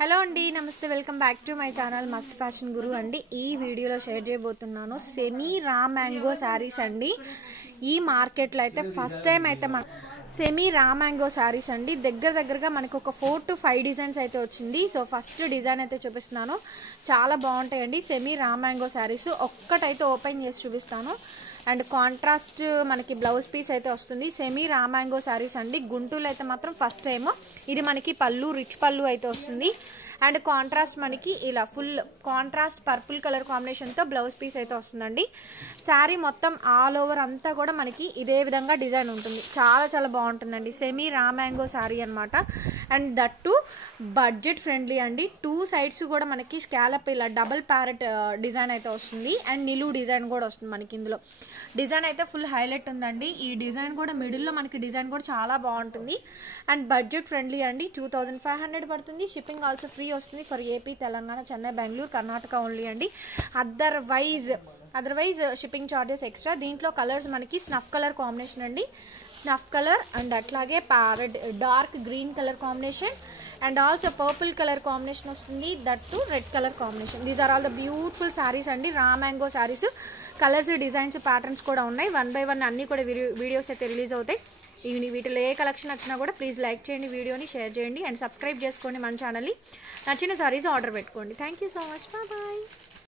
Hello అండి నమస్తే welcome back to my channel మస్త్ ఫ్యాషన్ గురు అండి. ఈ వీడియోలో షేర్ చేయబోతున్నాను సెమీ రా మ్యాంగో శారీస్ అండి. ఈ మార్కెట్లో అయితే ఫస్ట్ టైం అయితే సెమీ రా మ్యాంగో శారీస్ అండి. దగ్గరగా మనకు ఒక 4 to 5 డిజైన్స్ అయితే వచ్చింది. సో ఫస్ట్ డిజైన్ అయితే చూపిస్తున్నాను, చాలా బాగుంటాయండి సెమీ రా మ్యాంగో శారీస్. ఒక్కటైతే ఓపెన్ చేసి చూపిస్తాను. అండ్ కాంట్రాస్ట్ మనకి బ్లౌజ్ పీస్ అయితే వస్తుంది. సెమీ రా మ్యాంగో శారీస్ అండి. గుంటూరులో అయితే మాత్రం ఫస్ట్ టైం ఇది మనకి పళ్ళు, రిచ్ పళ్ళు అయితే వస్తుంది. అండ్ కాంట్రాస్ట్ మనకి ఇలా ఫుల్ కాంట్రాస్ట్ పర్పుల్ కలర్ కాంబినేషన్తో బ్లౌజ్ పీస్ అయితే వస్తుందండి. శారీ మొత్తం ఆల్ ఓవర్ అంతా కూడా మనకి ఇదే విధంగా డిజైన్ ఉంటుంది. చాలా బాగుంటుందండి. సెమీ రా మ్యాంగో శారీ అనమాట. And that to budget friendly అండి. 2 సైడ్స్ కూడా మనకి స్కాలప్ ఇలా డబల్ ప్యారెట్ డిజైన్ అయితే వస్తుంది. అండ్ నిలువు డిజైన్ కూడా వస్తుంది మనకి. ఇందులో డిజైన్ అయితే ఫుల్ హైలైట్ ఉందండి. ఈ డిజైన్ కూడా మిడిల్లో మనకి డిజైన్ కూడా చాలా బాగుంటుంది. అండ్ బడ్జెట్ ఫ్రెండ్లీ అండి. 2500 పడుతుంది. షిప్పింగ్ ఆల్సో ఫ్రీ వస్తుంది for AP, Telangana, Chennai, Bengaluru, Karnataka only అండి. Otherwise shipping charges extra. దీంట్లో కలర్స్ మనకి స్నఫ్ కలర్ కాంబినేషన్ అండి. స్నఫ్ కలర్ అండ్ అట్లాగే dark green colour combination and also purple colour combination వస్తుంది. That to red colour combination. These are all the beautiful saris అండి. Raw mango saris. Colours, designs, patterns కూడా ఉన్నాయి. 1 by 1 అన్నీ కూడా videos అయితే release అవుతాయి. వీటిలో ఏ కలెక్షన్ వచ్చినా కూడా ప్లీజ్ లైక్ చేయండి, వీడియోని షేర్ చేయండి అండ్ సబ్స్క్రైబ్ చేసుకోండి మన ఛానల్ని. నచ్చిన సారీస్ ఆర్డర్ పెట్టుకోండి. Thank you so much. Bye.